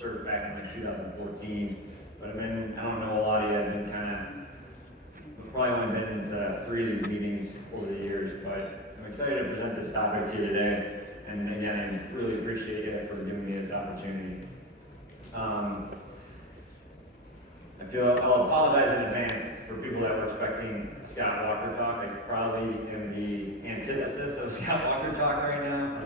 cert back in like 2014, but I don't know a lot of you, I've been I've probably only been into 3 of these meetings over the years, but I'm excited to present this topic to you today, and again, I really appreciate you for giving me this opportunity. I'll apologize in advance for people that were expecting a Scott Walker talk. I probably am the antithesis of Scott Walker talk right now.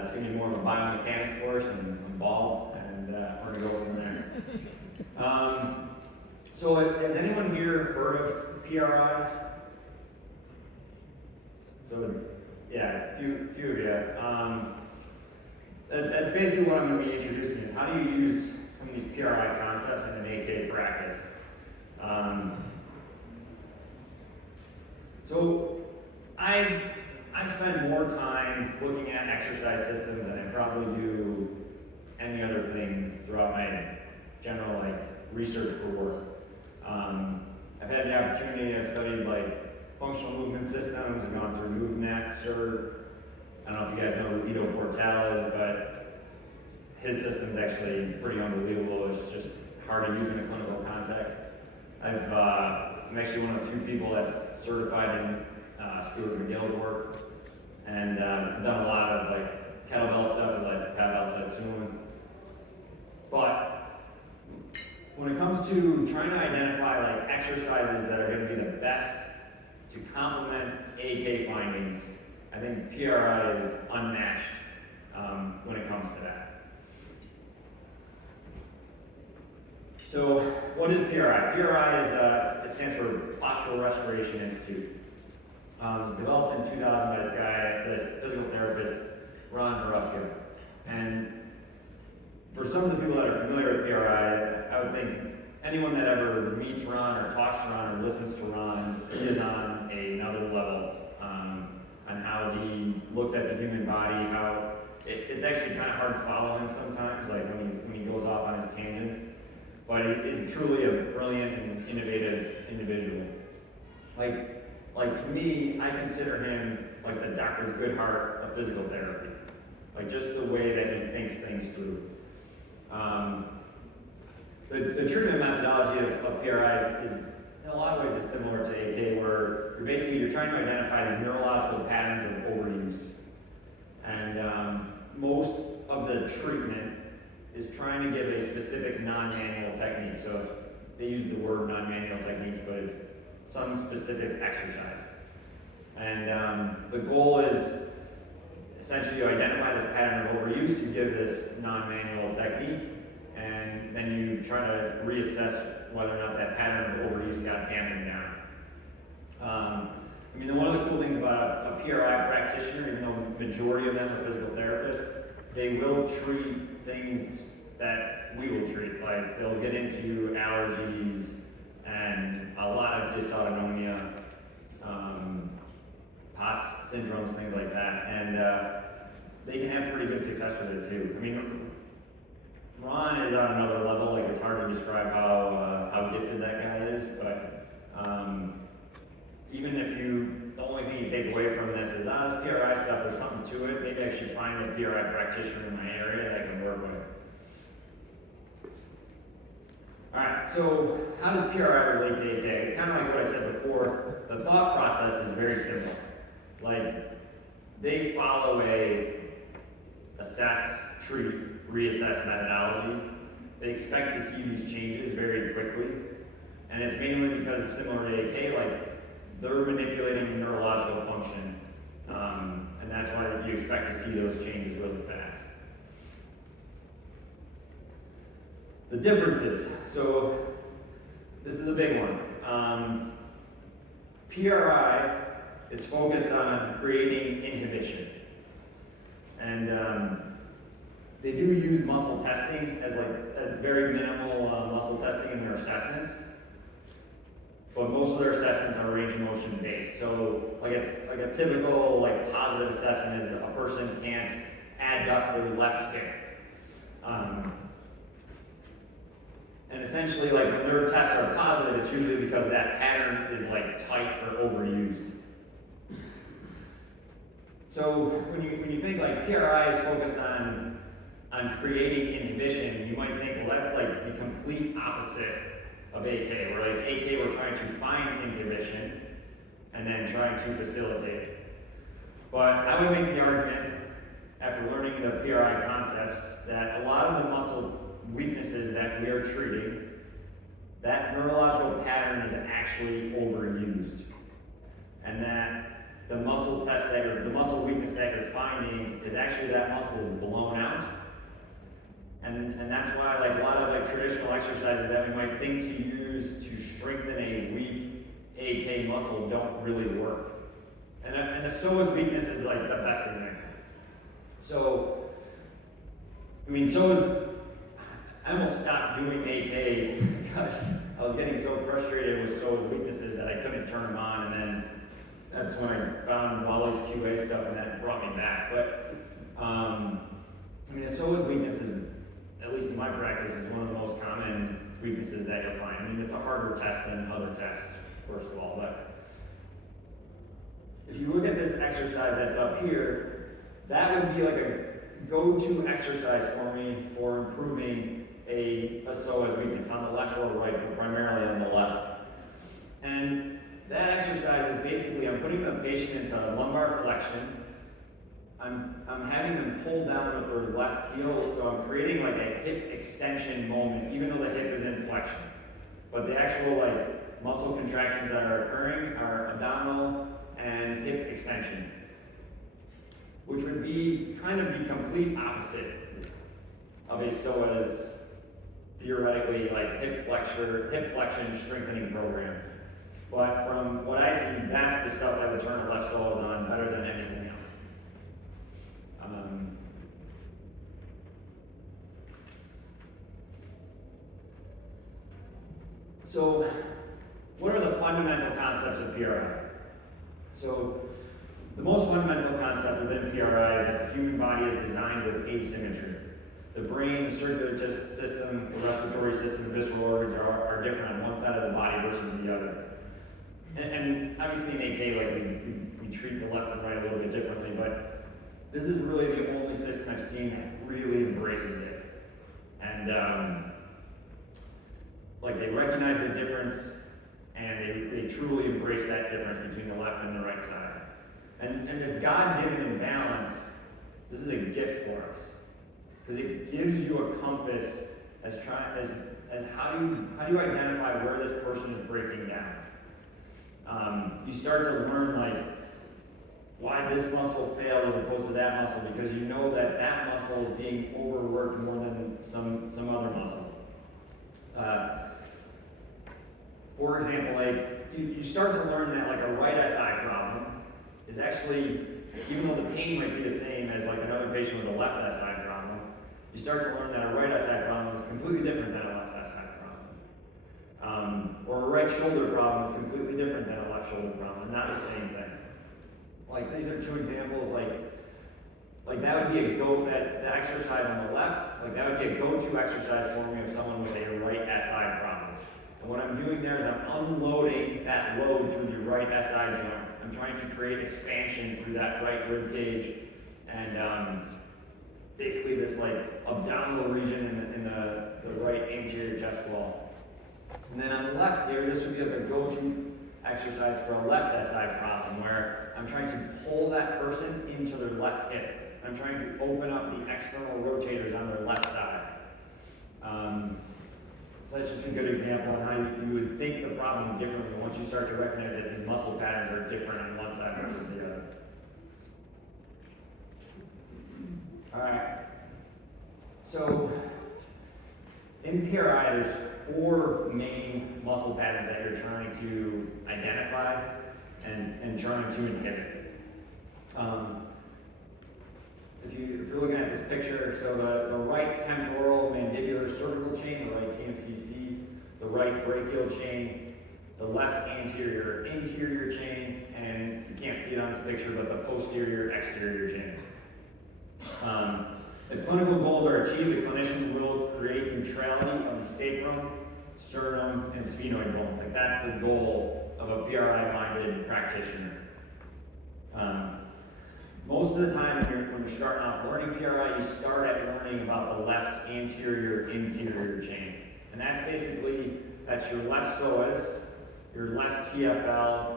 It's going to be more of a biomechanics course, and I'm bald, and we're going to go from there. So has anyone here heard of PRI? So yeah, a few of you. That's basically what I'm going to be introducing is how do you use some of these PRI concepts in an AK practice. So I spend more time looking at exercise systems than I probably do any other thing throughout my general research for work. I've had the opportunity, I've studied functional movement systems, I've gone through MoveNet, CERT. I don't know if you guys know who Ido Portal is, but his system is actually pretty unbelievable. It's just hard to use in a clinical context. I'm actually one of the few people that's certified in Stuart McGill's work, and I've done a lot of kettlebell stuff with Pavel Satsuma. But when it comes to trying to identify exercises that are going to be the best to complement AK findings, I think PRI is unmatched when it comes to that. So what is PRI? PRI is, it stands for Postural Restoration Institute. It was developed in 2000 by this physical therapist, Ron Haruska. And for some of the people that are familiar with PRI, I would think anyone that ever meets Ron or talks to Ron or listens to Ron, he is on another level on how he looks at the human body, how it's actually kind of hard to follow him sometimes, when he goes off on his tangents. But he's truly a brilliant and innovative individual. To me, I consider him like the Dr. Goodhart of physical therapy. Just the way that he thinks things through. The treatment methodology of PRI is in a lot of ways is similar to AK, where you're trying to identify these neurological patterns of overuse. And most of the treatment is trying to give a specific non-manual technique. So they use the word non-manual techniques, but it's some specific exercise. And the goal is essentially you identify this pattern of overuse, you give this non-manual technique, and then you try to reassess whether or not that pattern of overuse got dampened down. One of the cool things about a PRI practitioner, even though the majority of them are physical therapists, they will treat things that we will treat. They'll get into allergies and a lot of dysautonomia, POTS syndromes, things like that. And they can have pretty good success with it too. Ron is on another level. It's hard to describe how gifted that guy is, but even if the only thing you take away from this is, this PRI stuff, there's something to it, maybe I should find a PRI practitioner in my area that I can work with. Alright, so how does PRI relate to AK? Kind of like what I said before, the thought process is very simple. They follow a assess, treat, reassess methodology. They expect to see these changes very quickly. And it's mainly because, similar to AK, they're manipulating neurological function. And that's why you expect to see those changes really fast. The differences. So this is a big one. PRI is focused on creating inhibition. And they do use muscle testing as a very minimal muscle testing in their assessments. But most of their assessments are range of motion based. So a typical positive assessment is a person can't adduct their left hip. And essentially, when their tests are positive, it's usually because that pattern is tight or overused. So when you think PRI is focused on on creating inhibition, you might think, well, that's like the complete opposite of AK. Where like AK, we're trying to find inhibition and then trying to facilitate it. But I would make the argument, after learning the PRI concepts, that a lot of the muscle weaknesses that we are treating, that neurological pattern is actually overused. And that the muscle test that the muscle weakness that you're finding is actually that muscle is blown out. And that's why like a lot of like traditional exercises that we might think to use to strengthen a weak AK muscle don't really work. And the psoas weakness is like the best example. So, I mean, I almost stopped doing AK because I was getting so frustrated with psoas weaknesses that I couldn't turn them on, and then that's when I found all this QA stuff, and that brought me back. But, I mean, the psoas weakness is, at least in my practice, is one of the most common weaknesses that you'll find. I mean, it's a harder test than other tests, first of all, but if you look at this exercise that's up here, that would be like a go-to exercise for me for improving a psoas weakness on the left or right, but primarily on the left. And that exercise is basically, I'm putting the patient into lumbar flexion. I'm having them pull down with their left heel, so I'm creating like a hip extension moment, even though the hip is in flexion. But the actual like muscle contractions that are occurring are abdominal and hip extension, which would be kind of the complete opposite of a psoas theoretically like hip flexion strengthening program. But from what I see, that's the stuff I would turn a left psoas on better than anything else. So, what are the fundamental concepts of PRI? So, the most fundamental concept within PRI is that the human body is designed with asymmetry. The brain, circulatory system, the respiratory system, visceral organs are different on one side of the body versus the other. And obviously in AK, like we treat the left and right a little bit differently, but this is really the only system I've seen that really embraces it. And like they recognize the difference and they truly embrace that difference between the left and the right side. And this God-given imbalance, this is a gift for us. Because it gives you a compass as how do you identify where this person is breaking down. You start to learn like why this muscle failed as opposed to that muscle, because you know that that muscle is being overworked more than some other muscle. For example, like you start to learn that like a right SI problem is actually, even though the pain might be the same as like another patient with a left SI problem, you start to learn that a right SI problem is completely different than a left SI problem. Or a right shoulder problem is completely different than a left shoulder problem, not the same thing. Like these are two examples, like that would be the exercise on the left, like that would be a go-to exercise for me of someone with a right SI problem. And what I'm doing there is I'm unloading that load through the right SI joint. I'm trying to create expansion through that right rib cage and basically this like abdominal region in the right anterior chest wall. And then on the left here, this would be like a go-to exercise for a left SI problem where I'm trying to pull that person into their left hip. I'm trying to open up the external rotators on their left side. So that's just a good example of how you would think the problem differently once you start to recognize that these muscle patterns are different on one side versus the other. All right. So in PRI, there's 4 main muscle patterns that you're trying to identify and trying to inhibit. If you're looking at this picture, so the right temporal mandibular cervical chain, the right TMCC, the right brachial chain, the left anterior interior chain, and you can't see it on this picture, but the posterior exterior chain. If clinical goals are achieved, the clinician will create neutrality of the sacrum, sternum, and sphenoid bones. Like that's the goal of a PRI-minded practitioner. most of the time when you're starting off learning PRI, you start at learning about the left anterior interior chain. And that's your left psoas, your left TFL,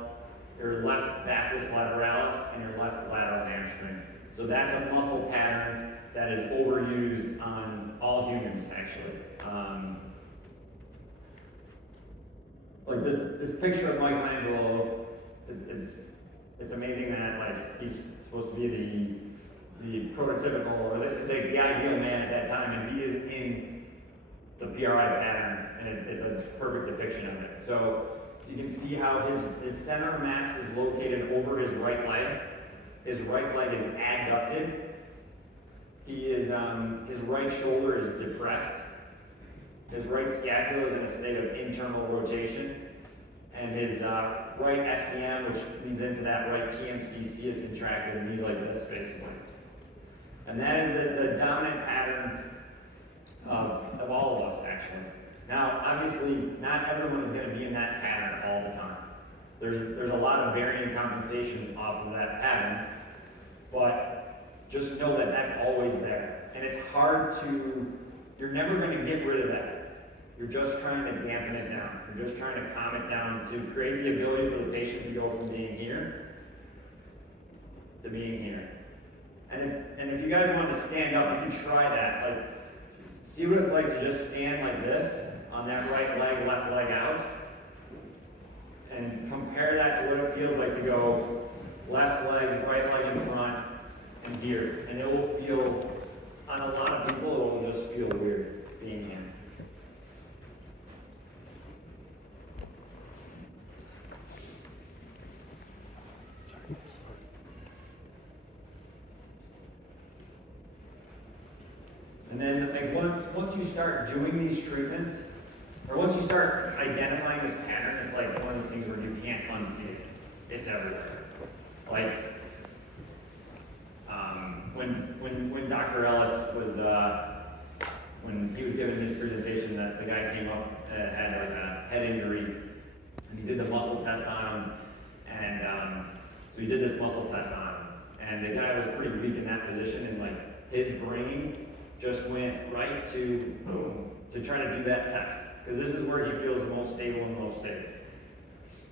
your left vastus lateralis, and your left lateral hamstring. So that's a muscle pattern that is overused on all humans, actually. Like this picture of Michelangelo, it's amazing that like he's supposed to be the prototypical or the ideal man at that time, and he is in the PRI pattern, and it's a perfect depiction of it. So you can see how his center of mass is located over his right leg. His right leg is adducted. His right shoulder is depressed. His right scapula is in a state of internal rotation. And his right SCM, which leads into that right TMCC, is contracted, and he's like this, basically. And that is the dominant pattern of all of us, actually. Now, obviously, not everyone is going to be in that pattern all the time. There's a lot of varying compensations off of that pattern, but just know that that's always there. And it's hard you're never going to get rid of that. You're just trying to dampen it down. You're just trying to calm it down to create the ability for the patient to go from being here to being here. And if you guys want to stand up, you can try that. Like, see what it's like to just stand like this on that right leg, left leg out, and compare that to what it feels like to go left leg, right leg in front, and here. And it will feel, on a lot of people, it will just feel weird being here. And then once you start doing these treatments, or once you start identifying this pattern, it's like one of those things where you can't unsee it. It's everywhere. Like when Dr. Ellis was when he was giving his presentation, that the guy came up and had like a head injury, and he did the muscle test on him, and so he did this muscle test on him, and the guy was pretty weak in that position, and like his brain just went right to boom to try to do that test, because this is where he feels the most stable and the most safe.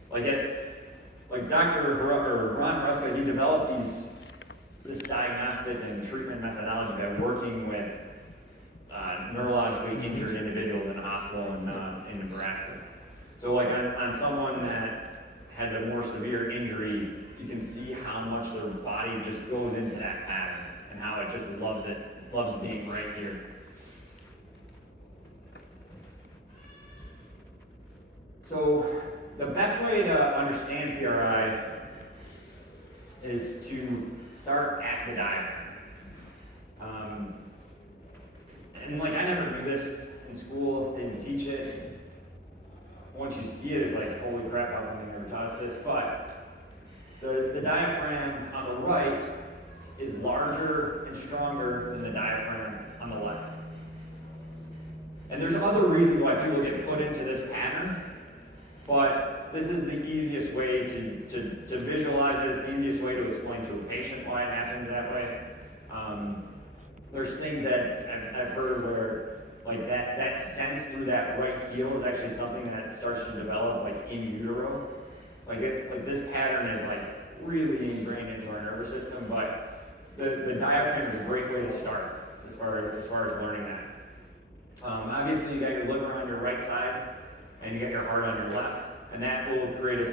Like Dr. Ron Huska, he developed this diagnostic and treatment methodology by working with neurologically injured individuals in a hospital in Nebraska. So like on someone that has a more severe injury, you can see how much their body just goes into that pattern and how it just loves being right here. So the best way to understand PRI is to start at the diaphragm. And like I never knew this in school, didn't teach it. Once you see it, it's like, holy crap, how come we never taught us this? But the diaphragm on the right is larger and stronger than the diaphragm on the left. And there's other reasons why people get put into this pattern, but this is the easiest way to visualize it. It's the easiest way to explain to a patient why it happens that way. There's things that I've heard where like that sense through that right heel is actually something that starts to develop like in utero. Like this pattern is like really ingrained into our nervous system, but the diaphragm is a great way to start as far as learning that. Obviously, you got your liver on your right side, and you got your heart on your left, and that will create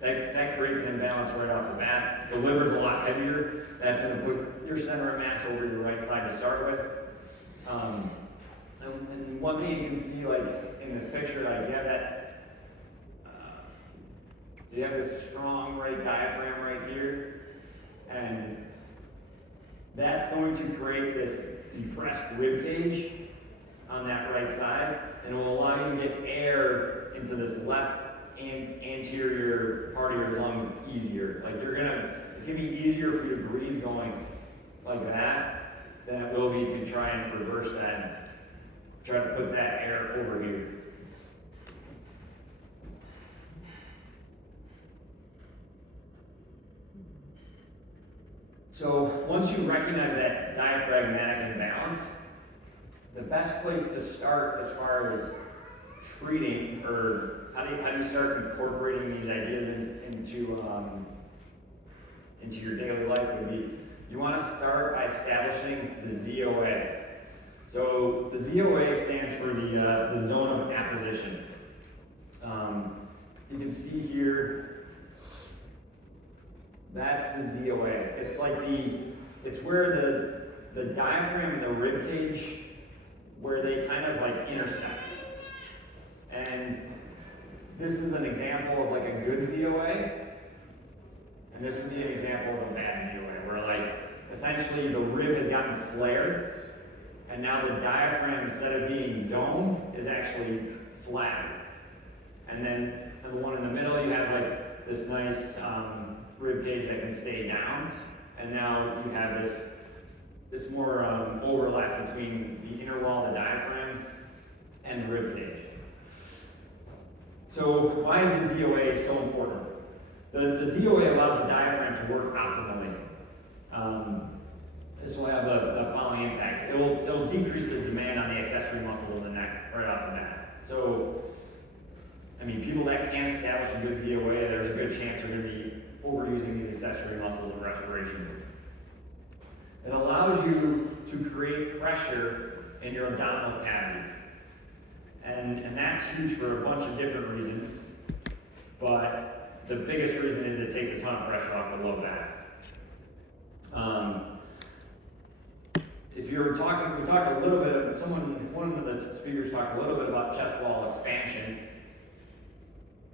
that creates an imbalance right off the bat. The liver's a lot heavier. That's going to put your center of mass over your right side to start with. And one thing you can see, like in this picture, like you have that. So you have this strong right diaphragm right here, and that's going to create this depressed rib cage on that right side, and it will allow you to get air into this left anterior part of your lungs easier. Like it's gonna be easier for you to breathe going like that than it will be to try and reverse that, try to put that air over here. So once you recognize that diaphragmatic imbalance, the best place to start as far as treating, or how do you start incorporating these ideas into your daily life would be, you want to start by establishing the ZOA. So the ZOA stands for the zone of apposition. You can see here, that's the ZOA. It's like it's where the diaphragm and the rib cage, where they kind of like intersect. And this is an example of like a good ZOA, and this would be an example of a bad ZOA, where like essentially the rib has gotten flared, and now the diaphragm, instead of being dome, is actually flat. And then the one in the middle, you have like this nice rib cage that can stay down, and now you have this more overlap between the inner wall of the diaphragm and the rib cage. So why is the ZOA so important? The ZOA allows the diaphragm to work optimally. This will have the following impacts. It'll decrease the demand on the accessory muscle of the neck right off the bat. So, I mean, people that can't establish a good ZOA, there's a good chance they're going to be overusing these accessory muscles of respiration. It allows you to create pressure in your abdominal cavity. And that's huge for a bunch of different reasons, but the biggest reason is it takes a ton of pressure off the low back. If you're talking, we talked a little bit of, one of the speakers talked a little bit about chest wall expansion,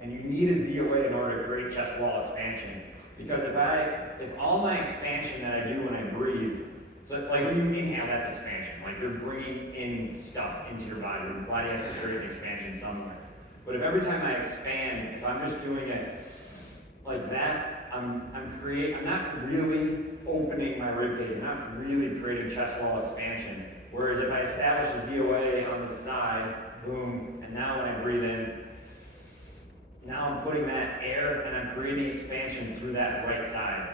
and you need a ZOA in order to create chest wall expansion. Because if all my expansion that I do when I breathe, so like when you inhale, that's expansion. Like you're bringing in stuff into your body. Your body has to create an expansion somewhere. But if every time I expand, if I'm just doing it like that, I'm not really opening my rib cage. I'm not really creating chest wall expansion. Whereas if I establish a ZOA on the side, boom, and now when I breathe in, now I'm putting that air and I'm creating expansion through that right side.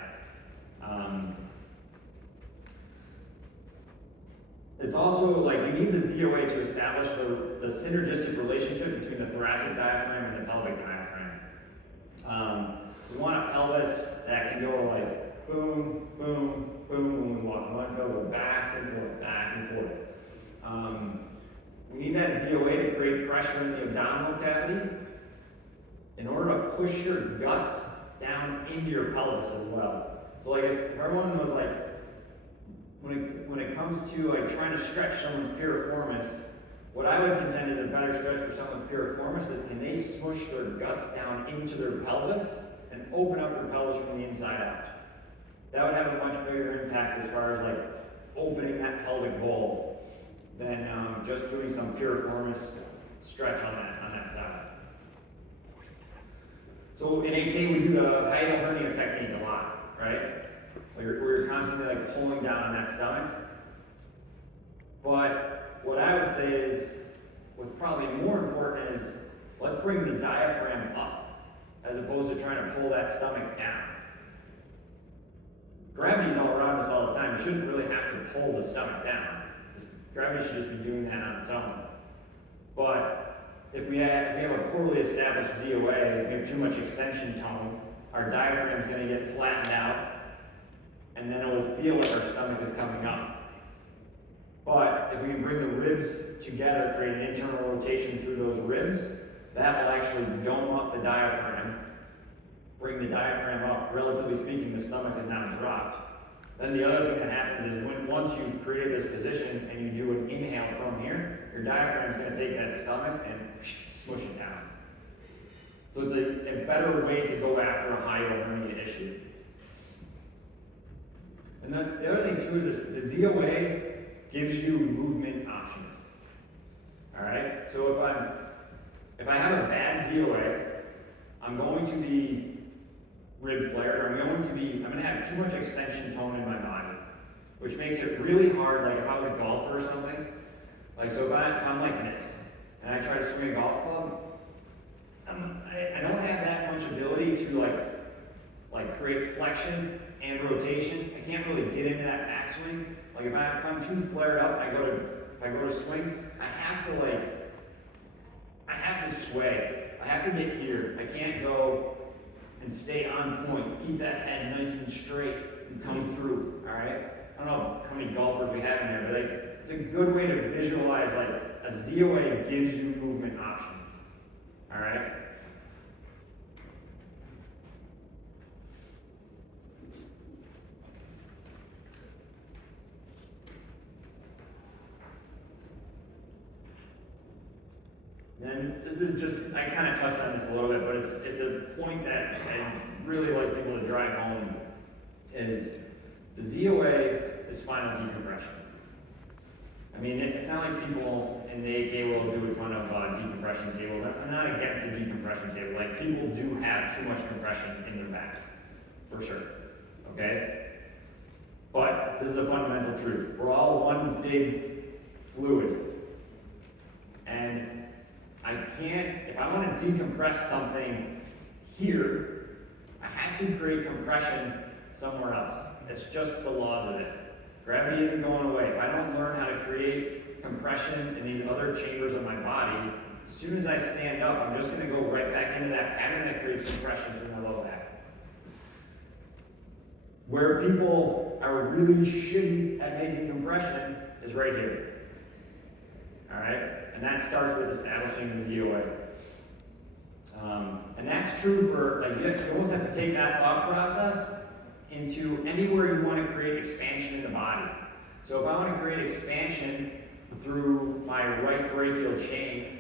It's also like you need the ZOA to establish the synergistic relationship between the thoracic diaphragm and the pelvic diaphragm. We want a pelvis that can go like boom, boom, boom when we walk. We want it to go back and forth, back and forth. We need that ZOA to create pressure in the abdominal cavity in order to push your guts down into your pelvis as well. So like if everyone was like, when it comes to like trying to stretch someone's piriformis, what I would contend is a better stretch for someone's piriformis is can they smush their guts down into their pelvis and open up their pelvis from the inside out. That would have a much bigger impact as far as like opening that pelvic bowl than just doing some piriformis stretch on that side. So in AK we do the hiatal hernia technique a lot, right? Where you're constantly like pulling down on that stomach. But what I would say is, what's probably more important is, let's bring the diaphragm up, as opposed to trying to pull that stomach down. Gravity's all around us all the time. You shouldn't really have to pull the stomach down. Gravity should just be doing that on its own. But if we have a poorly established ZOA, if we have too much extension tone, our diaphragm's going to get flattened out, and then it will feel like our stomach is coming up. But if we can bring the ribs together, create an internal rotation through those ribs, that will actually dome up the diaphragm, bring the diaphragm up. Relatively speaking, the stomach is now dropped. Then the other thing that happens is once you've created this position and you do an inhale from here, your diaphragm is going to take that stomach and smush it down. So it's a better way to go after a hiatal hernia issue. And then the other thing too is the ZOA gives you movement options. All right. So if I have a bad ZOA, I'm going to be rib flared, or I'm going to have too much extension tone in my body, which makes it really hard. Like if I was a golfer or something, like so if I'm like this and I try to swing a golf club, I don't have that much ability to like create flexion and rotation. I can't really get into that backswing. Like if I'm too flared up, if I go to swing, I have to sway. I have to get here. I can't go and stay on point. Keep that head nice and straight and come through. All right. I don't know how many golfers we have in here, but like it's a good way to visualize like a ZOA gives you movement options. All right. And this is just, I kind of touched on this a little bit, but it's a point that I really like people to drive home is the ZOA is spinal decompression. I mean, it's not like people in the AK will do a ton of decompression tables. I'm not against the decompression table. Like people do have too much compression in their back, for sure, okay? But this is a fundamental truth. We're all one big fluid. And I can't, if I want to decompress something here, I have to create compression somewhere else. It's just the laws of it. Gravity isn't going away. If I don't learn how to create compression in these other chambers of my body, as soon as I stand up, I'm just going to go right back into that pattern that creates compression through my low back. Where people are really shitty at making compression is right here. All right? And that starts with establishing the ZOA. And that's true for, like, you almost have to take that thought process into anywhere you want to create expansion in the body. So if I want to create expansion through my right brachial chain,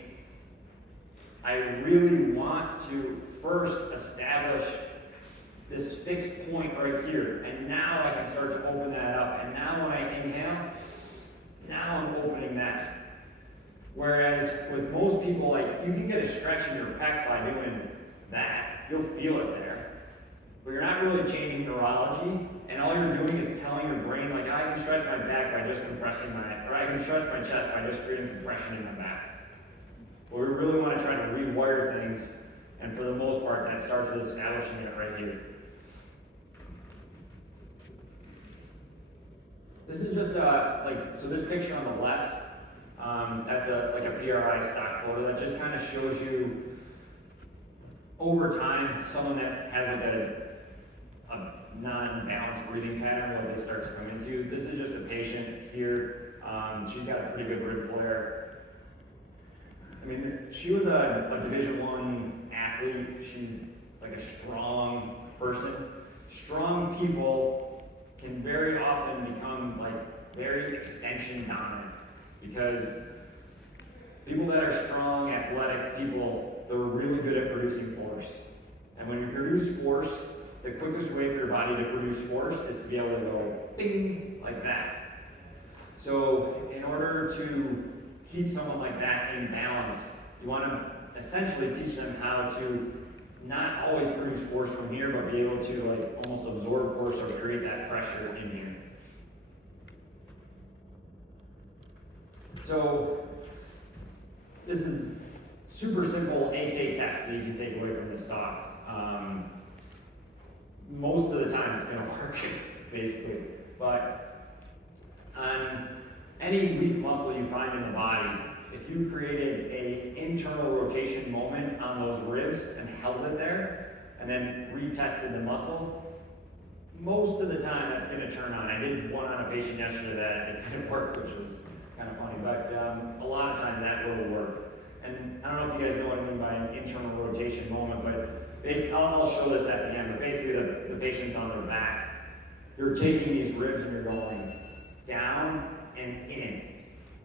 I really want to first establish this fixed point right here. And now I can start to open that up. And now when I inhale, now I'm opening that. Whereas with most people, like you can get a stretch in your pec by doing that. You'll feel it there. But you're not really changing neurology, and all you're doing is telling your brain, like, I can stretch my back by just compressing or I can stretch my chest by just creating compression in my back. But we really want to try to rewire things, and for the most part, that starts with establishing it right here. This is just so this picture on the left, that's like a PRI stock photo that just kind of shows you over time someone that has like a non-balanced breathing pattern, what they start to come into. This is just a patient here. She's got a pretty good rib flare. I mean, she was a Division I athlete. She's like a strong person. Strong people can very often become like very extension dominant because people that are strong, athletic people, they're really good at producing force. And when you produce force, the quickest way for your body to produce force is to be able to go bing, like that. So in order to keep someone like that in balance, you want to essentially teach them how to not always produce force from here, but be able to like almost absorb force or create that pressure in here. So this is super simple AK test that you can take away from this talk. Most of the time it's going to work, basically. But on any weak muscle you find in the body, if you created an internal rotation moment on those ribs and held it there, and then retested the muscle, most of the time that's going to turn on. I did one on a patient yesterday that it didn't work, which was kind of funny, but a lot of times that will work. And I don't know if you guys know what I mean by an internal rotation moment, but basically, I'll show this at the end, but basically the patient's on their back. You're taking these ribs and you're going down and in.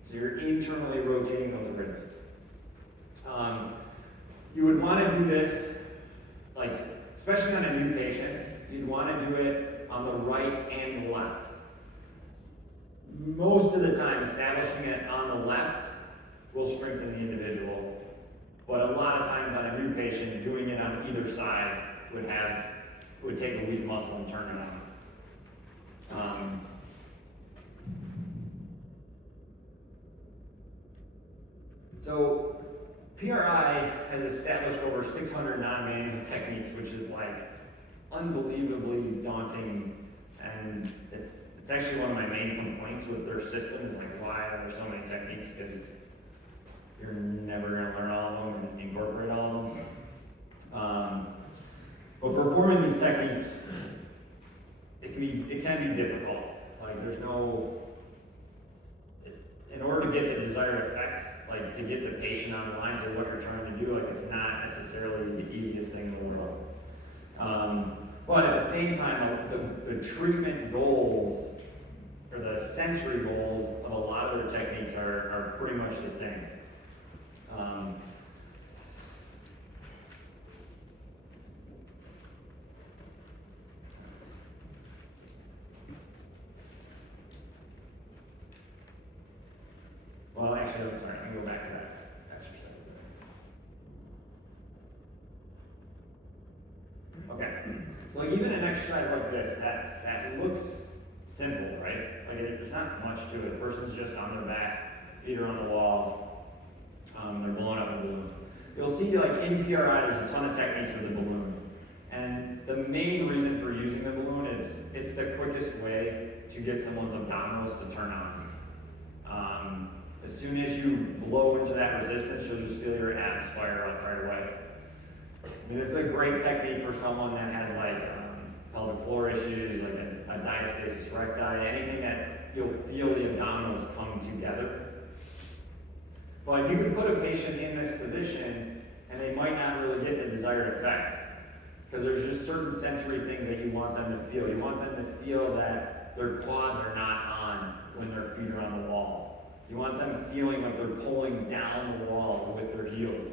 So you're internally rotating those ribs. You would want to do this, like, especially on a new patient, you'd want to do it on the right and the left. Most of the time, establishing it on the left will strengthen the individual. But a lot of times on a new patient, doing it on either side would take a weak muscle and turn it on. So PRI has established over 600 non-manual techniques, which is like unbelievably daunting, and it's actually one of my main complaints with their system is like, why are there so many techniques? Because you're never going to learn all of them and incorporate all of them. But performing these techniques, it can be difficult. Like there's no, in order to get the desired effect, like to get the patient on the lines of what you're trying to do, like it's not necessarily the easiest thing in the world. But at the same time, the treatment goals or the sensory goals of a lot of their techniques are pretty much the same. Well, actually, I'm sorry, I can go back to that exercise. Okay, so like even an exercise like this, that looks simple, right? Like there's not much to it. The person's just on their back, feet are on the wall, they're blowing up a balloon. You'll see like in PRI, there's a ton of techniques with a balloon. And the main reason for using the balloon, it's the quickest way to get someone's abdominals to turn on. As soon as you blow into that resistance, you'll just feel your abs fire up right away. I mean, it's a great technique for someone that has like pelvic floor issues, like a diastasis recti, anything that you'll feel the abdominals come together. But you can put a patient in this position and they might not really get the desired effect because there's just certain sensory things that you want them to feel. You want them to feel that their quads are not on when their feet are on the wall. You want them feeling like they're pulling down the wall with their heels.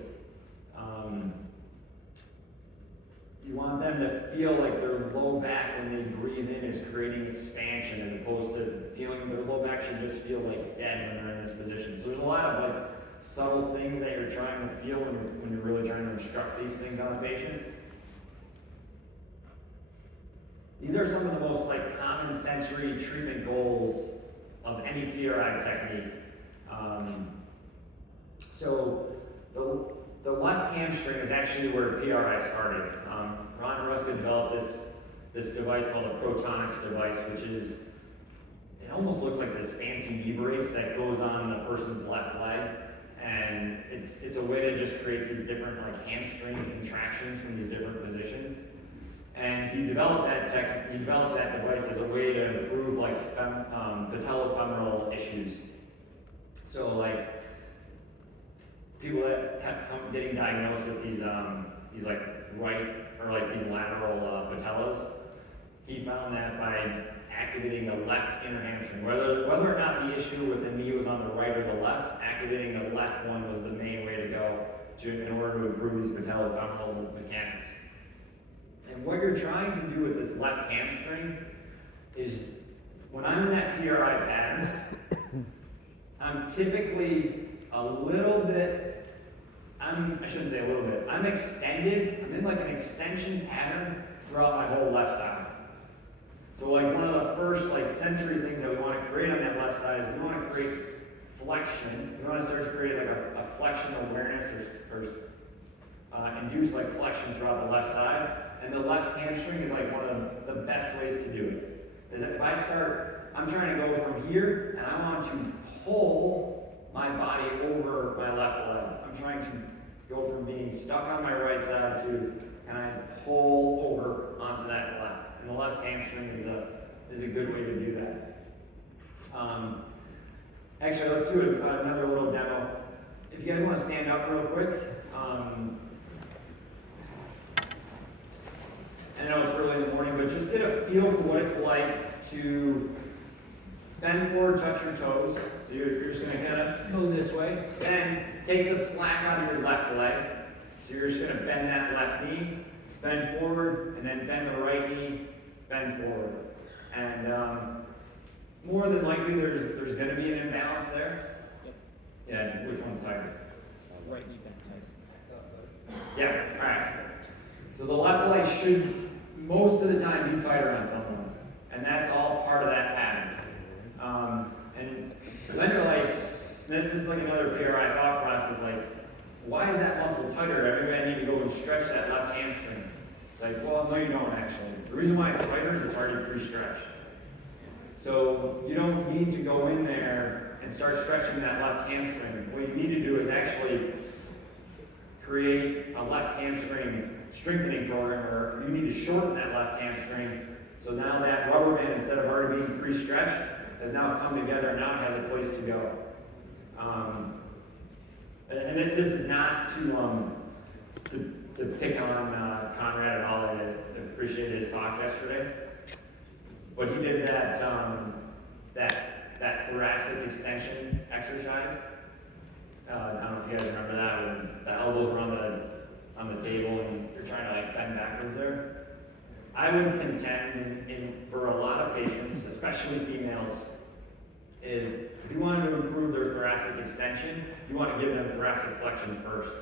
You want them to feel like their low back when they breathe in is creating expansion as opposed to feeling their low back should just feel like dead when they're in this position. So there's a lot of like subtle things that you're trying to feel when you're really trying to instruct these things on a patient. These are some of the most like common sensory treatment goals of any PRI technique. So the left hamstring is actually where PRI started. Ron Ruska developed this device called a protonics device, which is, it almost looks like this fancy knee brace that goes on the person's left leg. And it's a way to just create these different like hamstring contractions from these different positions. And he developed that device as a way to improve like patellofemoral issues. So like people that kept getting diagnosed with these like right or like these lateral patellas, he found that by activating the left inner hamstring, whether or not the issue with the knee was on the right or the left, activating the left one was the main way to go in order to improve these patellofemoral mechanics. And what you're trying to do with this left hamstring is, when I'm in that PRI pattern, I'm typically a little bit, I shouldn't say a little bit, I'm extended, I'm in like an extension pattern throughout my whole left side. So like one of the first like sensory things that we want to create on that left side is we want to create flexion. We want to start to create like a flexion awareness or induce like flexion throughout the left side. And the left hamstring is like one of the best ways to do it. Is that if I start, I'm trying to go from here and I want to pull my body over my left leg. I'm trying to go from being stuck on my right side to, and I pull over onto that left. And the left hamstring is a good way to do that. Actually, let's do another little demo. If you guys want to stand up real quick. I know it's early in the morning, but just get a feel for what it's like to bend forward, touch your toes. So you're just going to kind of go this way. Then take the slack out of your left leg. So you're just going to bend that left knee, bend forward, and then bend the right knee, bend forward. And more than likely, there's going to be an imbalance there. Yeah, which one's tighter? Right knee bent tight. Yeah, all right. So the left leg should most of the time be tighter on someone, and that's all part of that pattern. And then you're like, this is like another PRI thought process, like, why is that muscle tighter? Maybe I need to go and stretch that left hamstring. It's like, well, no you don't actually. The reason why it's tighter is it's already pre-stretched. So you don't need to go in there and start stretching that left hamstring. What you need to do is actually create a left hamstring strengthening program, or you need to shorten that left hamstring. So now that rubber band, instead of already being pre-stretched, has now come together and now it has a place to go. This is not to pick on Conrad at all. I appreciated his talk yesterday. But he did that thoracic extension exercise. I don't know if you guys remember that, when the elbows were on the table and you're trying to like bend backwards there. I would contend for a lot of patients, especially females, is if you want to improve their thoracic extension, you want to give them thoracic flexion first.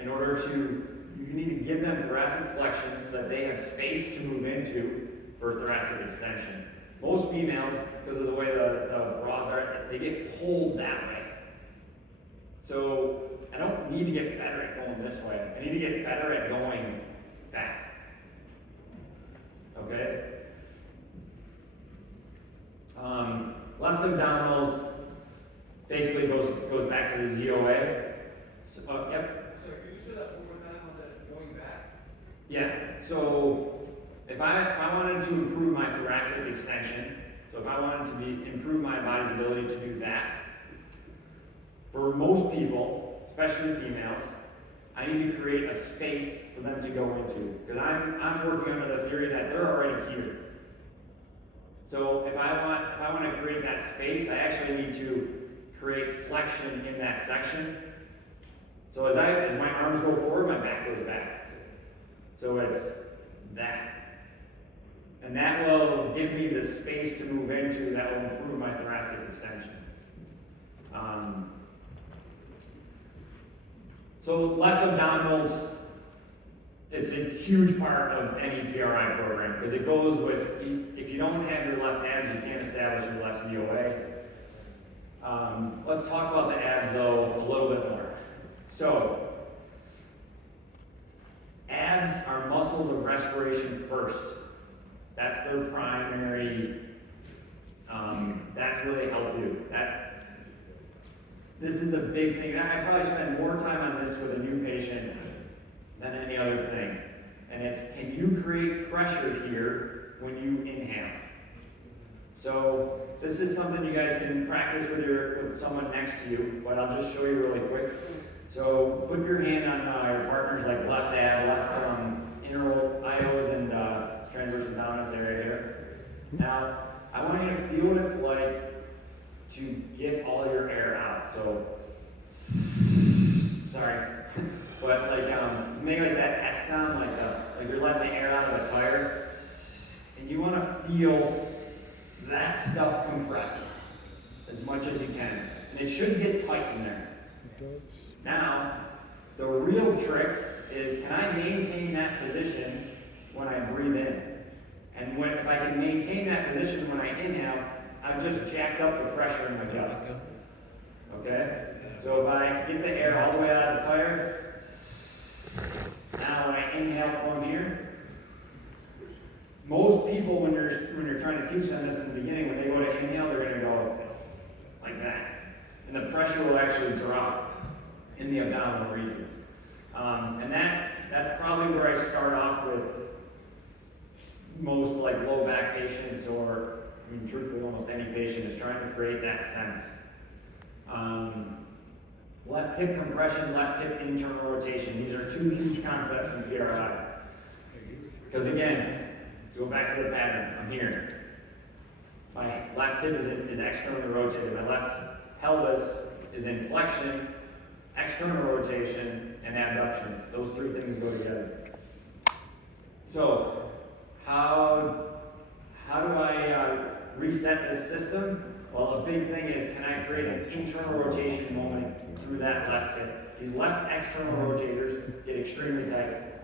In order to, you need to give them thoracic flexion so that they have space to move into for thoracic extension. Most females, because of the way the bras are, they get pulled that way. So I don't need to get better at going this way. I need to get better at going back. Okay? Left abdominals basically goes back to the ZOA. So, yep. So can you say that one more time on that going back? Yeah. So if I wanted to improve my thoracic extension, so if I wanted to improve my body's ability to do that, for most people, especially females, I need to create a space for them to go into. Because I'm working under the theory that they're already here. So if I want to create that space, I actually need to create flexion in that section. So as my arms go forward, my back goes back. So it's that. And that will give me the space to move into that will improve my thoracic extension. So left abdominals, it's a huge part of any PRI program because it goes with, if you don't have your left abs, you can't establish your left ZOA. Let's talk about the abs though a little bit more. So, abs are muscles of respiration first. That's their primary, that's where they help you. This is a big thing. I probably spend more time on this with a new patient than any other thing. And it's, can you create pressure here when you inhale? So this is something you guys can practice with someone next to you, but I'll just show you really quick. So put your hand on your partner's like left ab, left interosseous and transverse abdominis area here. Now, I want you to feel what it's like to get all your air out. So, sorry, but like make like that S sound, like you're letting the air out of a tire, and you want to feel that stuff compress as much as you can, and it should get tight in there. Now, the real trick is, can I maintain that position when I breathe in? And if I can maintain that position when I inhale, I've just jacked up the pressure in my guts. Okay? So if I get the air all the way out of the tire, now when I inhale from here, most people when you're trying to teach them this in the beginning, when they go to inhale, they're gonna go like that. And the pressure will actually drop in the abdominal region. And that's probably where I start off with most like low back patients, or I mean, truthfully, almost any patient is trying to create that sense. Left hip compression, left hip internal rotation. These are two huge concepts in PRI. Because again, to go back to the pattern, I'm here. My left hip is externally rotated. My left pelvis is in flexion, external rotation, and abduction. Those three things go together. So, how do I reset this system? Well, a big thing is, can I create an internal rotation moment through that left hip? These left external rotators get extremely tight.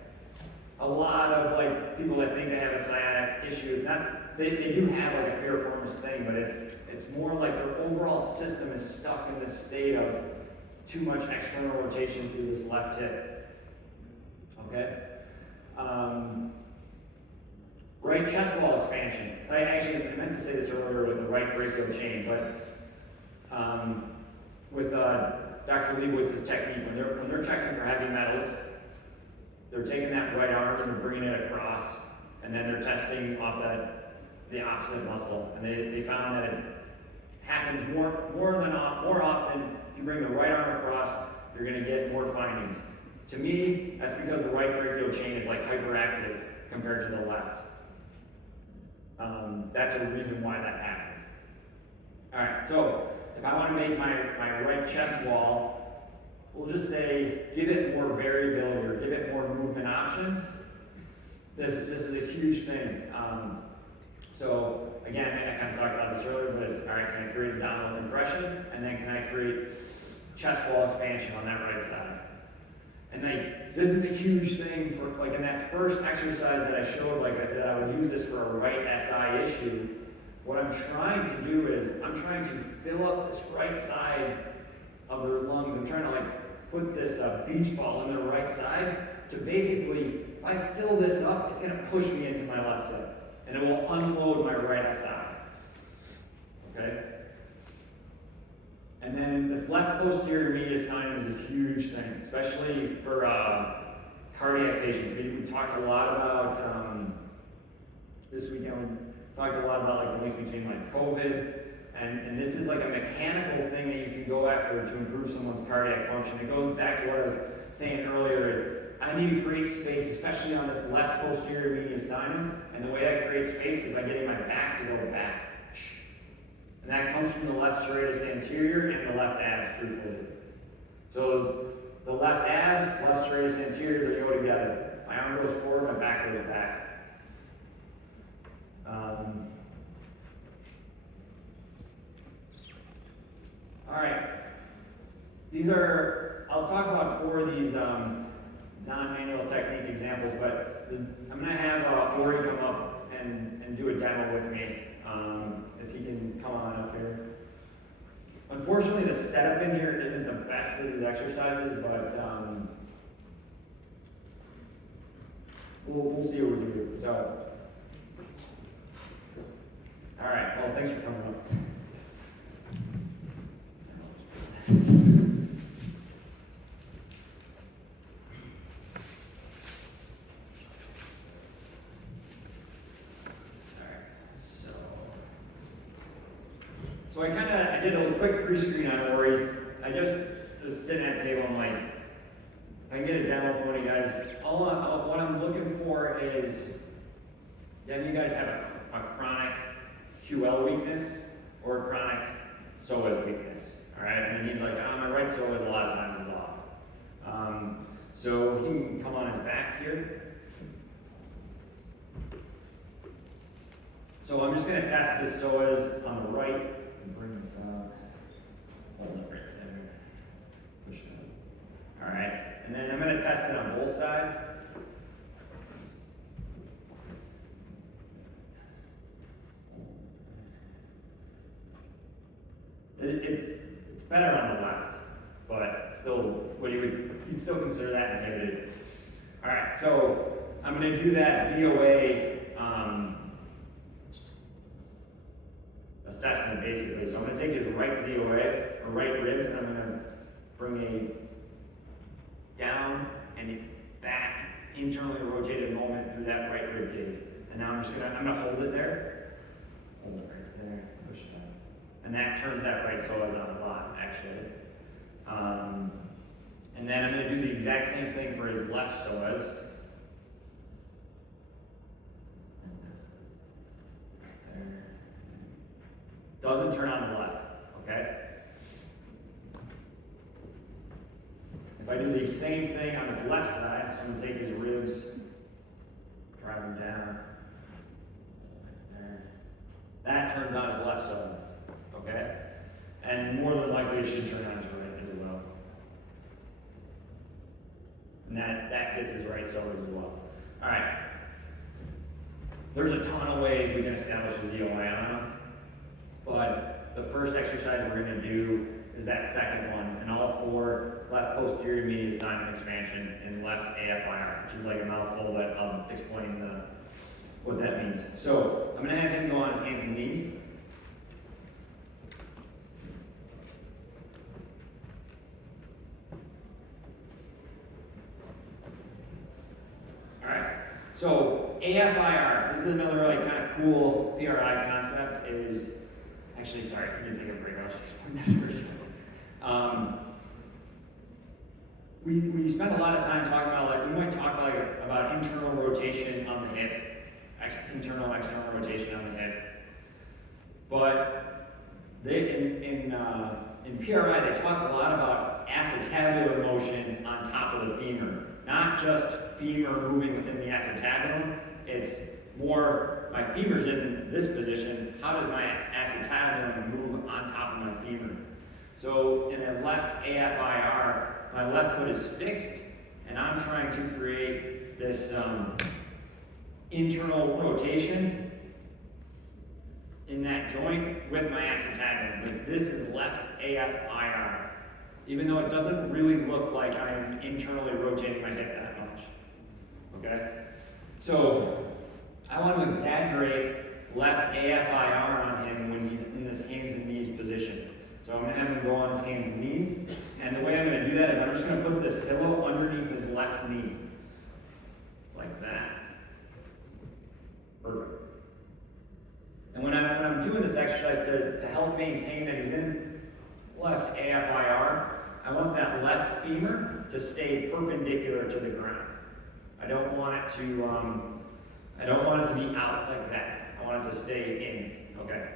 A lot of like people that think they have a sciatic issue, it's not, they do have like a piriformis thing, but it's more like their overall system is stuck in this state of too much external rotation through this left hip. Okay? right chest wall expansion. I meant to say this earlier with the right brachial chain, but with Dr. Leibowitz's technique, when they're checking for heavy metals, they're taking that right arm and they're bringing it across, and then they're testing off the opposite muscle, and they found that it happens more often if you bring the right arm across, you're going to get more findings. To me, that's because the right brachial chain is like hyperactive compared to the left. That's a reason why that happens. All right, so if I want to make my right chest wall, we'll just say give it more variability or give it more movement options. This is a huge thing. So again, I kind of talked about this earlier, but it's, all right, can I create abdominal compression? And then can I create chest wall expansion on that right side? And like, this is a huge thing for, like in that first exercise that I showed, like that I would use this for a right SI issue. What I'm trying to do is, I'm trying to fill up this right side of their lungs. I'm trying to like put this beach ball in their right side to basically, if I fill this up, it's gonna push me into my left hip. And it will unload my right side, okay? And then this left posterior mediastinum is a huge thing, especially for cardiac patients. We talked a lot about, this weekend, we talked a lot about like the links between like COVID, and this is like a mechanical thing that you can go after to improve someone's cardiac function. It goes back to what I was saying earlier, I need to create space, especially on this left posterior mediastinum, and the way I create space is by getting my back to go back. And that comes from the left serratus anterior and the left abs, truthfully. So the left abs, left serratus anterior, they go together. My arm goes forward, my back goes back. All right. These are, I'll talk about 4 of these non-manual technique examples, but I'm going to have Ori come up and do a demo with me, if he can come on up here. Unfortunately, the setup in here isn't the best for these exercises, but we'll see what we can do. So, all right, well, thanks for coming up. So I did a quick pre-screen on Ori. I just was sitting at the table, I'm like, if I can get a demo for one of you guys, what I'm looking for is, then you guys have a chronic QL weakness or a chronic psoas weakness, all right? And he's like, my right psoas a lot of times is off. So he can come on his back here. So I'm just gonna test his psoas on the right. Bring this out. Hold it right there. Push that. All right. And then I'm going to test it on both sides. It's better on the left, but still, you'd still consider that inhibited. All right. So I'm going to do that ZOA assessment basically. So I'm going to take his right ZOA, or right ribs, and I'm going to bring a down and back internally rotated movement through that right rib cage. And now I'm going to hold it there. Hold it right there, push that. And that turns that right psoas on a lot, actually. And then I'm going to do the exact same thing for his left psoas. Doesn't turn on the left, okay? If I do the same thing on his left side, so I'm gonna take his ribs, drive them down, there. That turns on his left side, okay? And more than likely it should turn on his right as well. And that gets his right side as well. All right. There's a ton of ways we can establish a ZOI on him. But the first exercise we're going to do is that second one, and all 4 left posterior mediastinum expansion and left AFIR, which is like a mouthful, but I'll explain what that means. So I'm gonna have him go on his hands and knees. All right. So AFIR, this is another like kind of cool PRI concept. Is actually sorry, I didn't take a break. I'll just explain this for a second. We spend a lot of time talking about we might talk about internal rotation on the hip, internal external rotation on the hip. But in PRI they talk a lot about acetabular motion on top of the femur, not just femur moving within the acetabulum. It's more my femur's in this position. How does my acetabulum move on top of my femur? So in a left AFIR, my left foot is fixed, and I'm trying to create this internal rotation in that joint with my acetabulum. Like this is left AFIR, even though it doesn't really look like I'm internally rotating my hip that much. Okay? So I want to exaggerate left AFIR on him when he's in this hands and knees position. So I'm going to have him go on his hands and knees. And the way I'm going to do that is I'm just going to put this pillow underneath his left knee. Like that. Perfect. And when I'm doing this exercise to help maintain that he's in left AFIR, I want that left femur to stay perpendicular to the ground. I don't want it to be out like that. I want it to stay in. Okay.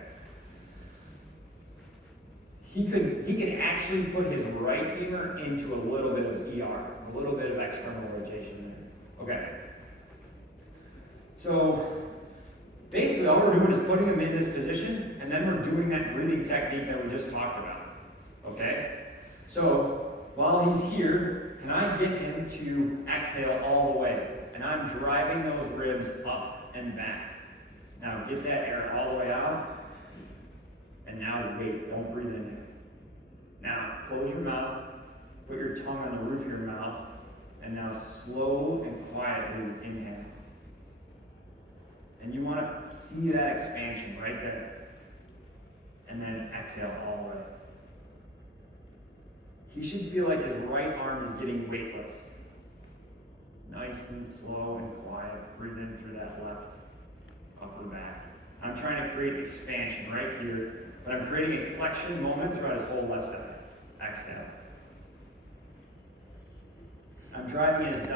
He could actually put his right femur into a little bit of ER, a little bit of external rotation there. Okay. So basically all we're doing is putting him in this position, and then we're doing that breathing technique that we just talked about. Okay? So while he's here, can I get him to exhale all the way? And I'm driving those ribs up and back. Now get that air all the way out. And now wait, don't breathe in there. Now close your mouth, put your tongue on the roof of your mouth, and now slow and quietly inhale. And you want to see that expansion right there. And then exhale all the way. He should feel like his right arm is getting weightless. Nice and slow and quiet. Breathe in through that left upper back. I'm trying to create expansion right here, but I'm creating a flexion moment throughout his whole left side. Exhale. I'm driving his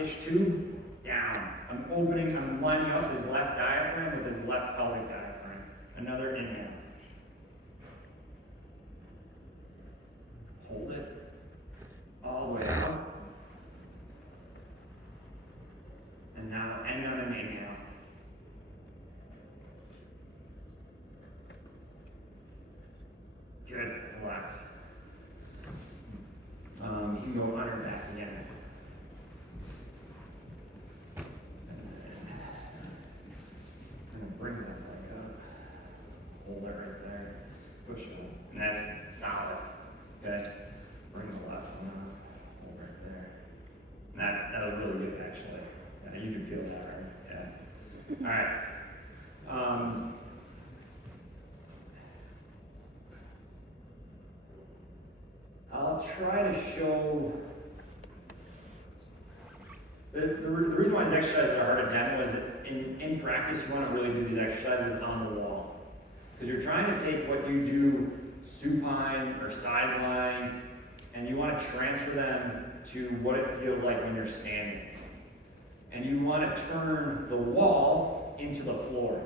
ish tube down. I'm lining up his left diaphragm with his left pelvic diaphragm. Another inhale. Hold it all the way up. And now end on an inhale. Good, relax. You can go on or back again. Bring that back up. Hold it right there. Push it. And that's solid. Okay? Bring the left one up. Hold right there. And that was really good actually. Yeah, you can feel that, right? Yeah. Alright. I'll try to show the reason why these exercises are hard to demo is that in practice you want to really do these exercises on the wall. Because you're trying to take what you do supine or sideline and you want to transfer them to what it feels like when you're standing. And you want to turn the wall into the floor.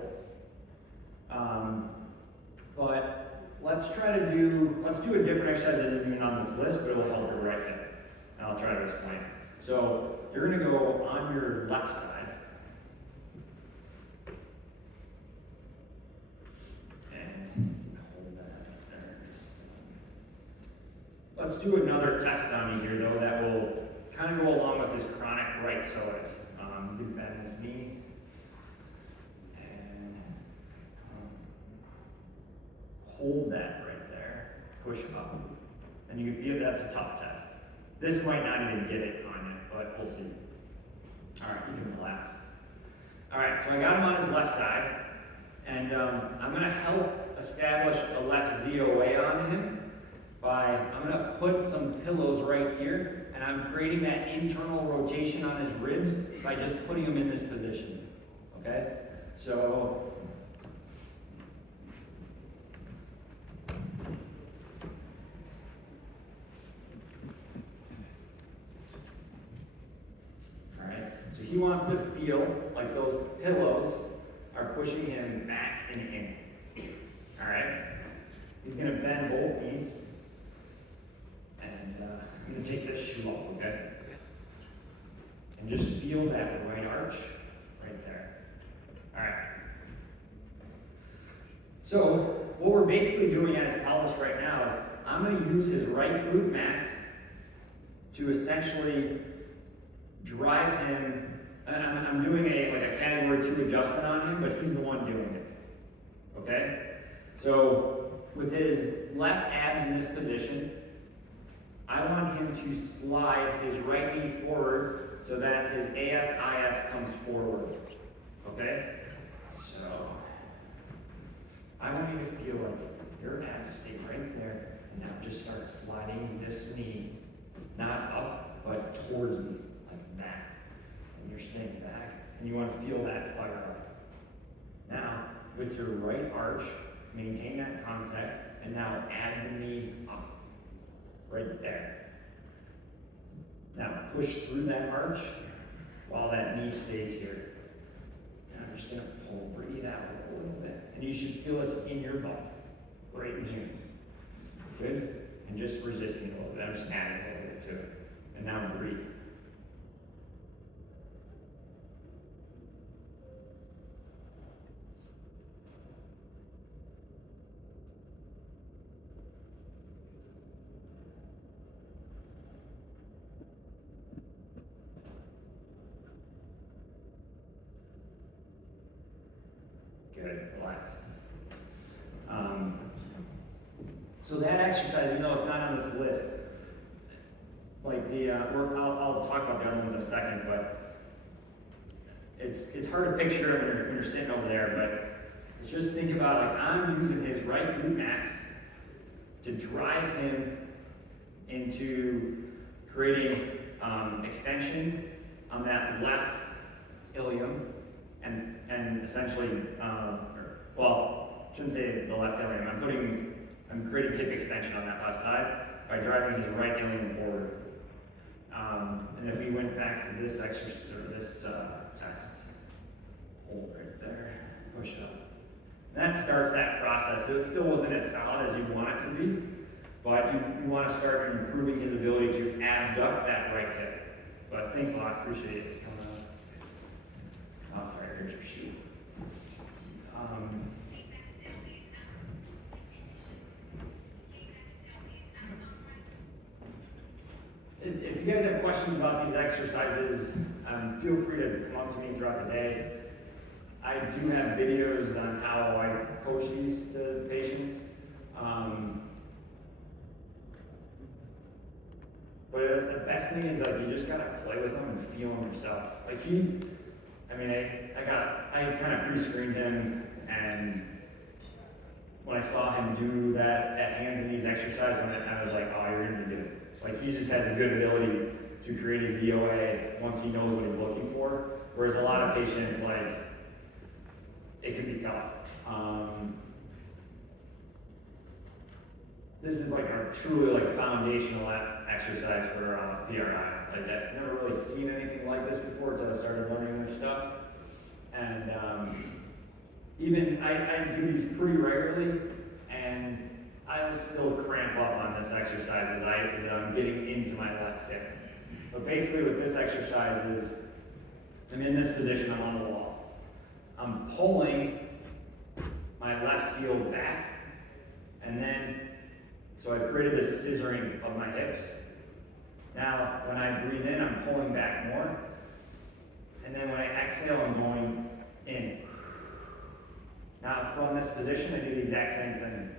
But let's do a different exercise that isn't even on this list, but it will help your right hip. And I'll try to explain. So you're going to go on your left side. And hold that there. Let's do another test on you here, though, that will kind of go along with this chronic right psoas. You can bend this knee. And hold that right there. Push up. And you can feel that's a tough test. This might not even get it on you, but we'll see. All right, you can relax. All right, so I got him on his left side, and I'm gonna help establish a left ZOA on him I'm gonna put some pillows right here, and I'm creating that internal rotation on his ribs by just putting him in this position, okay? So, so he wants to feel like those pillows are pushing him back and in. Alright? He's going to bend both knees. And I'm going to take this shoe off, okay? And just feel that right arch right there. Alright. So, what we're basically doing at his pelvis right now is I'm going to use his right glute max to essentially drive him, and I'm doing a category 2 adjustment on him, but he's the one doing it. Okay? So with his left abs in this position, I want him to slide his right knee forward so that his ASIS comes forward. Okay? So I want you to feel like your abs stay right there, and now just start sliding this knee, not up, but towards me. That. And you're staying back, and you want to feel that fire up. Now, with your right arch, maintain that contact, and now add the knee up. Right there. Now, push through that arch while that knee stays here. Now, I'm just going to pull, breathe out a little bit. And you should feel this in your butt, right in here. Good? And just resisting a little bit. I'm just adding a little bit to it. And now breathe. Good, relax. So that exercise, even though it's not on this list, like I'll talk about the other ones in a second, but it's hard to picture when you're sitting over there, but just think about like I'm using his right glute max to drive him into creating extension on that left ilium. And essentially, shouldn't say the left ilium. I'm creating hip extension on that left side by driving his right ilium forward. And if we went back to this exercise or this test, hold right there, push it up. And that starts that process. It still wasn't as solid as you want it to be, but you want to start improving his ability to abduct that right hip. But thanks a lot, appreciate it coming up. Oh, sorry, here's your shoe. If you guys have questions about these exercises, feel free to come up to me throughout the day. I do have videos on how I coach these to patients. But the best thing is like you just gotta play with them and feel them yourself. Like I kind of pre-screened him, and when I saw him do that hands and knees exercise, I was like, oh, you're gonna do it. Like he just has a good ability to create a ZOA once he knows what he's looking for. Whereas a lot of patients, like, it can be tough. This is like our truly like foundational exercise for PRI. Like I've never really seen anything like this before until I started learning their stuff. And even I do these pretty regularly, and I will still cramp up on this exercise as I'm getting into my left hip. But basically what this exercise is, I'm in this position, I'm on the wall. I'm pulling my left heel back, and then, so I've created this scissoring of my hips. Now, when I breathe in, I'm pulling back more. And then when I exhale, I'm going in. Now, from this position, I do the exact same thing.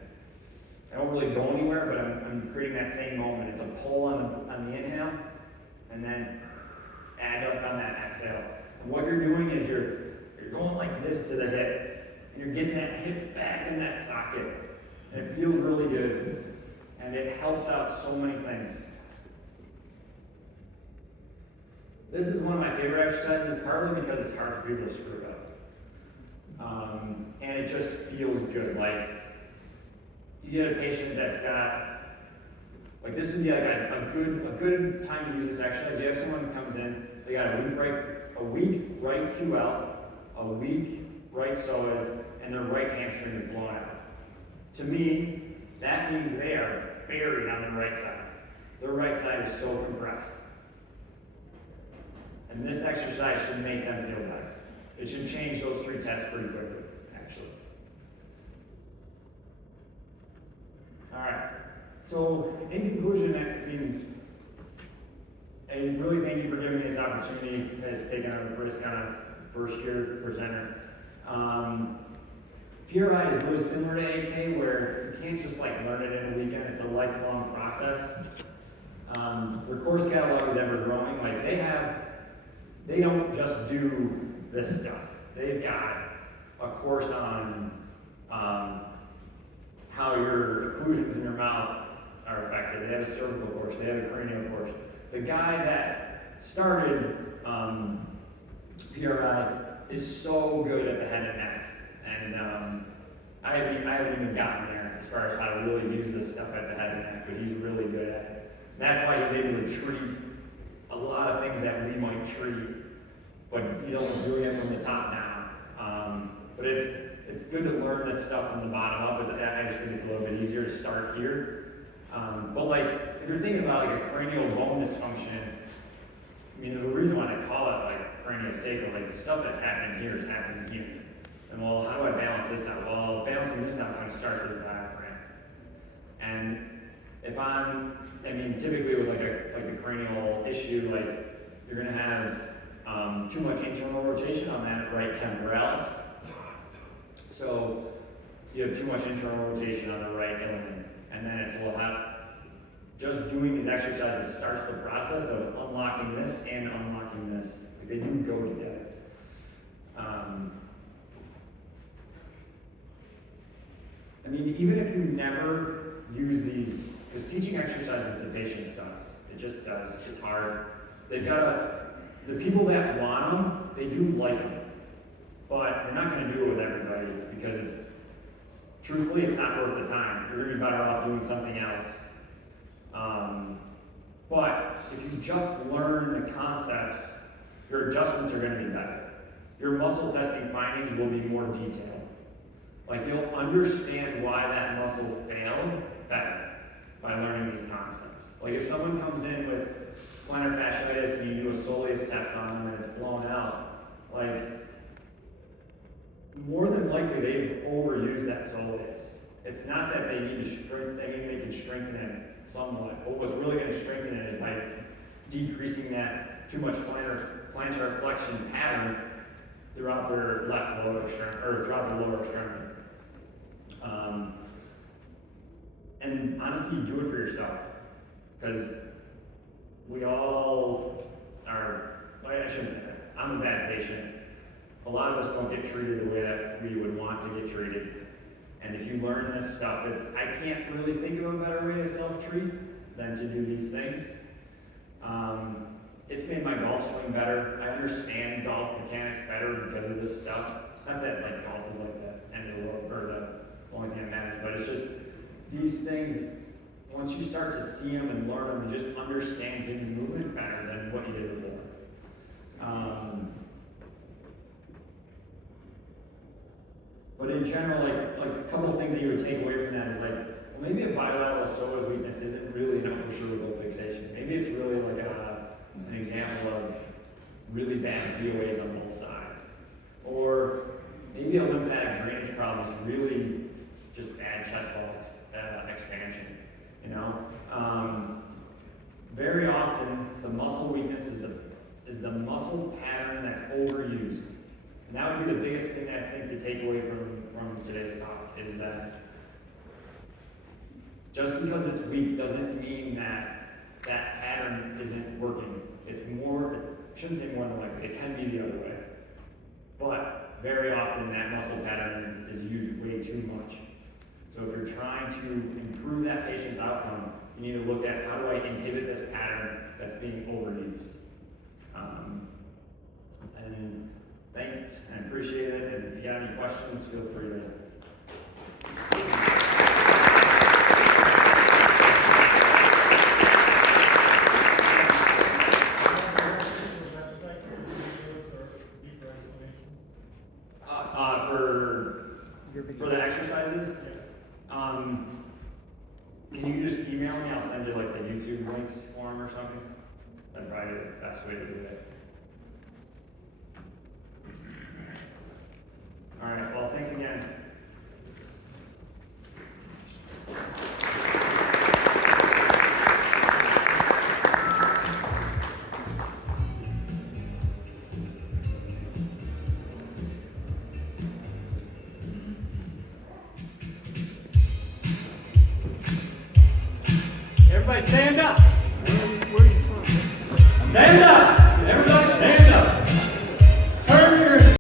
I don't really go anywhere, but I'm creating that same moment. It's a pull on the inhale, and then add up on that exhale. And what you're doing is you're like this to the hip. And you're getting that hip back in that socket. And it feels really good. And it helps out so many things. This is one of my favorite exercises, partly because it's hard for people to screw up. And it just feels good. Like, you get a patient that's got, like this would be like a good time to use this exercise. You have someone who comes in, they got a weak right QL, a weak right psoas, and their right hamstring is blown out. To me, that means they are buried on the right side. Their right side is so compressed. And this exercise should make them feel better. It should change those 3 tests pretty quickly, actually. All right. So, in conclusion, I really thank you for giving me this opportunity as taking on the risk on a first-year presenter. PRI is really similar to AK, where you can't just like learn it in a weekend. It's a lifelong process. Their course catalog is ever growing. Like they don't just do this stuff. They've got a course on how your occlusions in your mouth are affected. They have a cervical course. They have a cranial course. The guy that started PRI is so good at the head and neck. And I haven't even gotten there as far as how to really use this stuff at the head and neck, but he's really good at it. And that's why he's able to treat a lot of things that we might treat, but he's almost doing it from the top down. But it's good to learn this stuff from the bottom up, but I just think it's a little bit easier to start here. But like, if you're thinking about like a cranial bone dysfunction, I mean, there's a reason why they call it like craniosacral. Like the stuff that's happening here is happening here. And well, how do I balance this out? Well, balancing this out kind of starts with the diaphragm. And if typically with like a cranial issue, like you're gonna have too much internal rotation on that right temporalis. So you have too much internal rotation on the right element. And then just doing these exercises starts the process of unlocking this and unlocking this. Like they do go together. Even if you never use these, because teaching exercises to patients sucks. It just does. It's hard. The people that want them, they do like them. But you're not going to do it with everybody because truthfully, it's not worth the time. You're going to be better off doing something else. But if you just learn the concepts, your adjustments are going to be better. Your muscle testing findings will be more detailed. Like you'll understand why that muscle failed better by learning these concepts. Like if someone comes in with plantar fasciitis and you do a soleus test on them and it's blown out, like more than likely they've overused that soleus. It's not that they need to strengthen, they can strengthen it somewhat. But what's really going to strengthen it is by decreasing that too much plantar flexion pattern throughout their left lower extremity, or throughout their lower extremity. And honestly, you do it for yourself. Because we all are, I shouldn't say that. I'm a bad patient. A lot of us don't get treated the way that we would want to get treated. And if you learn this stuff, I can't really think of a better way to self-treat than to do these things. It's made my golf swing better. I understand golf mechanics better because of this stuff. Not that like golf is like the end of the world or the only thing that matters, but it's just these things. Once you start to see them and learn them, you just understand human movement better than what you did before. But in general, like a couple of things that you would take away from that is like, well, maybe a bilateral psoas weakness isn't really an upper fixation. Maybe it's really like an example of really bad COAs on both sides. Or maybe a lymphatic drainage problem is really just bad chest wall expansion. You know, very often the muscle weakness is the muscle pattern that's overused, and that would be the biggest thing I think to take away from today's talk is that just because it's weak doesn't mean that pattern isn't working. It's more. I shouldn't say more than likely. It can be the other way, but very often that muscle pattern is used way too much. So if you're trying to improve that patient's outcome, you need to look at how do I inhibit this pattern that's being overused. And thanks, I appreciate it, and if you got any questions, feel free to. For the exercises, can you just email me? I'll send you like the YouTube links for them or something. That'd probably be the best way to do it. All right. Well, thanks again. Everybody stand up. Where are you from?